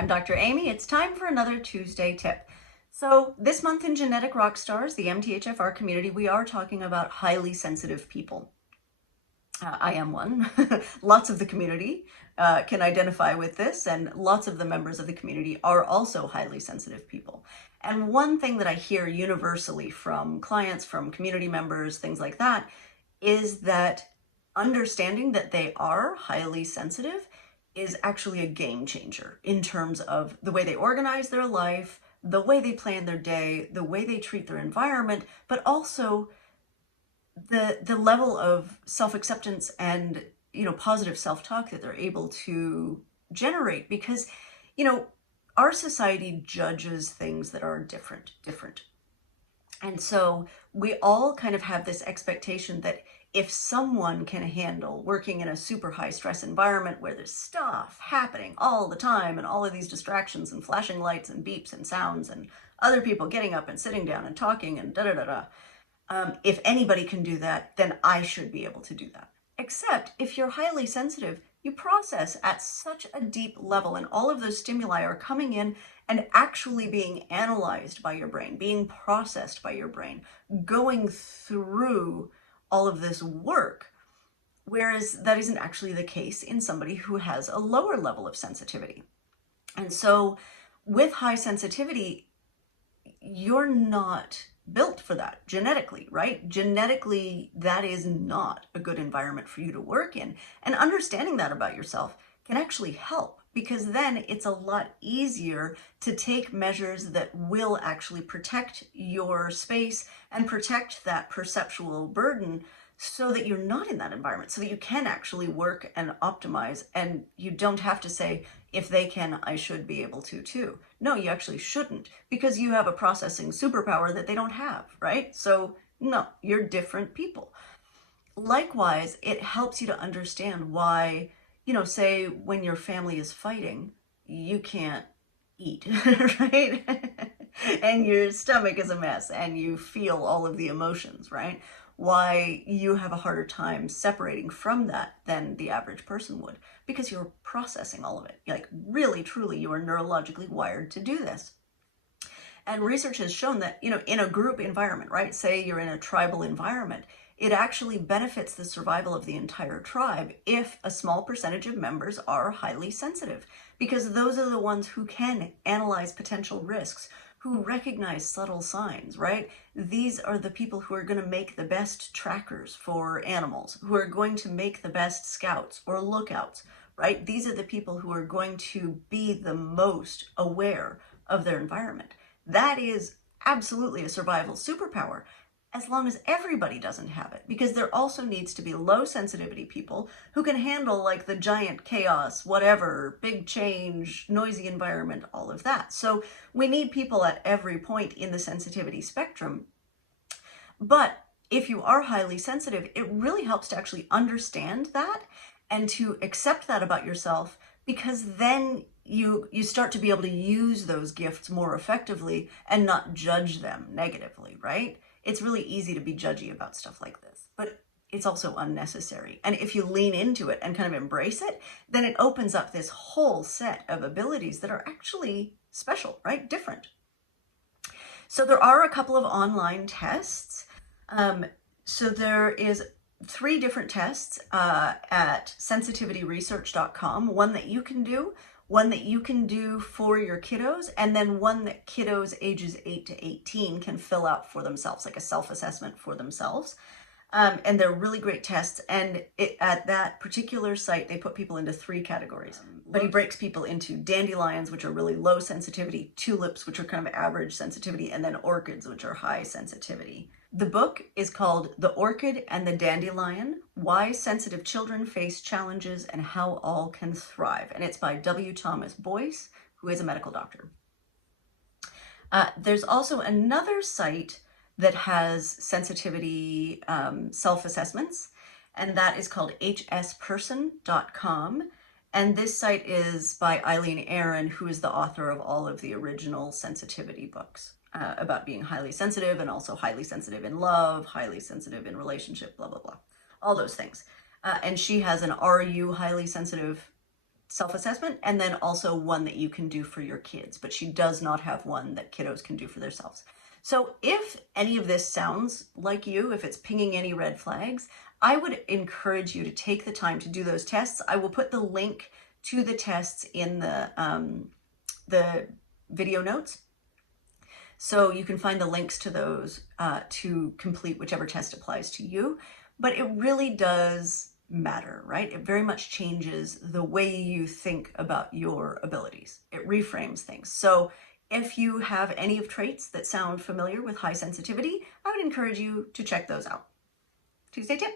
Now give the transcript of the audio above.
I'm Dr. Amy. It's time for another Tuesday tip. So this month in Genetic Rockstars, the MTHFR community, we are talking about highly sensitive people. I am one. Lots of the community can identify with this, and lots of the members of the community are also highly sensitive people. And one thing that I hear universally from clients, from community members, things like that, is that understanding that they are highly sensitive is actually a game changer in terms of the way they organize their life, the way they plan their day, the way they treat their environment, but also the level of self-acceptance and positive self-talk that they're able to generate, because our society judges things that are different. And so we all kind of have this expectation that if someone can handle working in a super high stress environment where there's stuff happening all the time and all of these distractions and flashing lights and beeps and sounds and other people getting up and sitting down and talking and if anybody can do that, then I should be able to do that. Except if you're highly sensitive, you process at such a deep level, and all of those stimuli are coming in and actually being analyzed by your brain, being processed by your brain, going through all of this work, whereas that isn't actually the case in somebody who has a lower level of sensitivity. And so with high sensitivity, you're not built for that genetically, right? Genetically, that is not a good environment for you to work in. And understanding that about yourself can actually help, because then it's a lot easier to take measures that will actually protect your space and protect that perceptual burden, so that you're not in that environment, so that you can actually work and optimize, and you don't have to say, if they can, I should be able to too. No, you actually shouldn't, because you have a processing superpower that they don't have, right? So no, you're different people. Likewise, it helps you to understand why, say when your family is fighting, you can't eat, right? And your stomach is a mess and you feel all of the emotions, right? Why you have a harder time separating from that than the average person would, because you're processing all of it. Like, really, truly, you are neurologically wired to do this. And research has shown that, in a group environment, right? Say you're in a tribal environment, it actually benefits the survival of the entire tribe if a small percentage of members are highly sensitive, because those are the ones who can analyze potential risks, who recognize subtle signs, right? These are the people who are going to make the best trackers for animals, who are going to make the best scouts or lookouts, right? These are the people who are going to be the most aware of their environment. That is absolutely a survival superpower, as long as everybody doesn't have it, because there also needs to be low sensitivity people who can handle like the giant chaos, whatever, big change, noisy environment, all of that. So we need people at every point in the sensitivity spectrum. But if you are highly sensitive, it really helps to actually understand that and to accept that about yourself, because then you start to be able to use those gifts more effectively and not judge them negatively, right? It's really easy to be judgy about stuff like this, but it's also unnecessary. And if you lean into it and kind of embrace it, then it opens up this whole set of abilities that are actually special, right? Different. So there are a couple of online tests. So there is 3 different tests at sensitivityresearch.com, one that you can do, one that you can do for your kiddos, and then one that kiddos ages 8 to 18 can fill out for themselves, like a self-assessment for themselves. And they're really great tests. And at that particular site, they put people into 3 categories. But he breaks people into dandelions, which are really low sensitivity, tulips, which are kind of average sensitivity, and then orchids, which are high sensitivity. The book is called The Orchid and the Dandelion: Why Sensitive Children Face Challenges and How All Can Thrive. And it's by W. Thomas Boyce, who is a medical doctor. There's also another site that has sensitivity self-assessments, and that is called hsperson.com. And this site is by Eileen Aaron, who is the author of all of the original sensitivity books about being highly sensitive, and also highly sensitive in love, highly sensitive in relationship, blah, blah, blah, all those things. And she has an Are You Highly Sensitive self-assessment, and then also one that you can do for your kids, but she does not have one that kiddos can do for themselves. So if any of this sounds like you, if it's pinging any red flags, I would encourage you to take the time to do those tests. I will put the link to the tests in the video notes. So you can find the links to those to complete whichever test applies to you. But it really does matter, right? It very much changes the way you think about your abilities. It reframes things. So if you have any of traits that sound familiar with high sensitivity, I would encourage you to check those out. Tuesday tip.